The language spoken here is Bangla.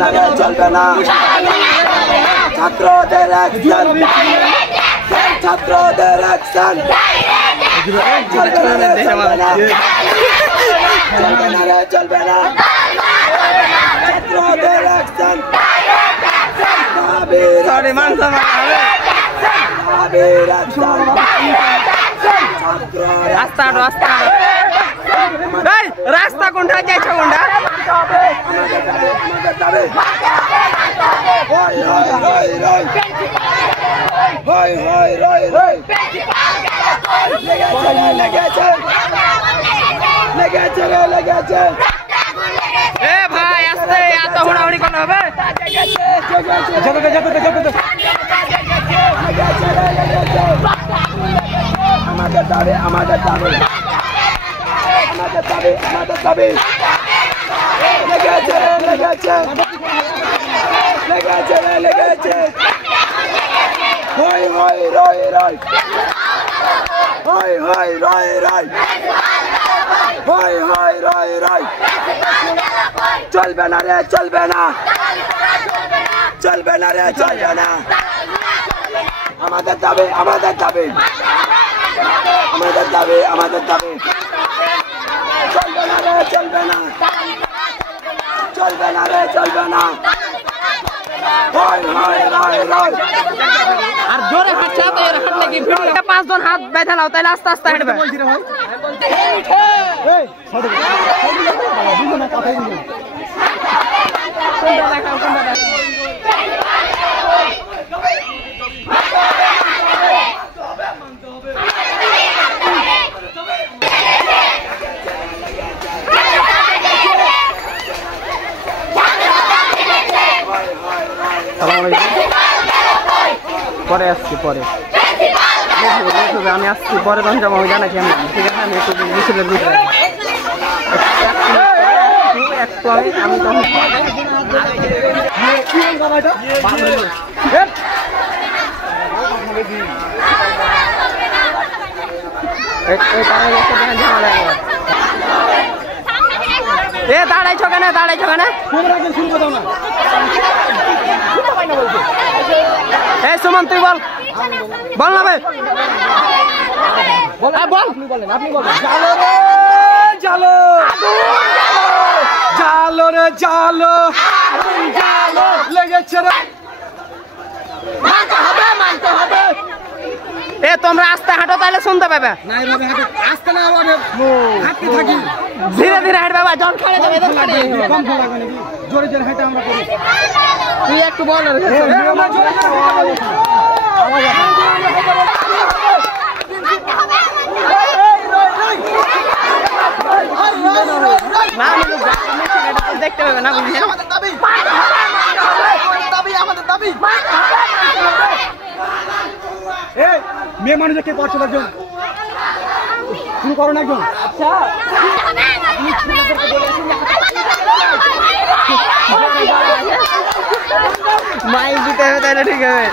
না রে চলবে না ছাত্রদের অ্যাকশন ছাত্রদের অ্যাকশন চলবে না রে চলবে না চলবে না রে চলবে না ছাত্রদের অ্যাকশন সরি মানসা রাস্তা রাস্তা এই রাস্তা কোনটা যাইছে কোনটা এ ভাই আস্তে এত হুড়াহুড়ি করলে হবে আমাদের দাবি আমাদের দাবি আমাদের দাবি আমাদের দাবি লেগেছে লেগেছে লেগেছে লেগেছে হই হই রই রই হই হই রই রই হই হই রই রই চলবে না রে চলবে না চলবে না রে চলবে না আমাদের দাবি আমাদের দাবি আমাদের দাবি আমাদের দাবি চলবে না রে চলবে না চলবে না রে চলবে না আর জোরে হাত চাপে এর হাত লাগি ভিড় পাঁচ জন হাত বেঁধে নাও তাহলে আস্তে আস্তে হেঁটবে পরে আসছি পরে আমি আসছি পরে তখন যাবো জানাচ্ছি আমি ঠিক আছে আমি একটু মিছিলের ভিতরে একটু আমি তখন এ দাঁড়াইছো কেন দাঁড়াইছো কেন এই সুমন তুই বল বল না ভাই বল আপনি বলেন জালো রে জালো জালো রে জালো জালো লেগেছে রে মানতে হবে এ তোমরা আস্তে হাঁটো তাহলে শুনতে পাবে আস্তে না হাঁটতে থাকি ধীরে ধীরে হাঁটবে বাবা জল খাড়ে যাবে কম খাওয়া লাগবে নাকি জোরে জোরে হাঁটে আমরা করি তুই একটু বল দেখতে পাবে না বুঝলি মেয়ে মানুষের কে করছো একজন তুমি করো না একজন আচ্ছা মাইক দিতে হবে তাহলে ঠিক হবে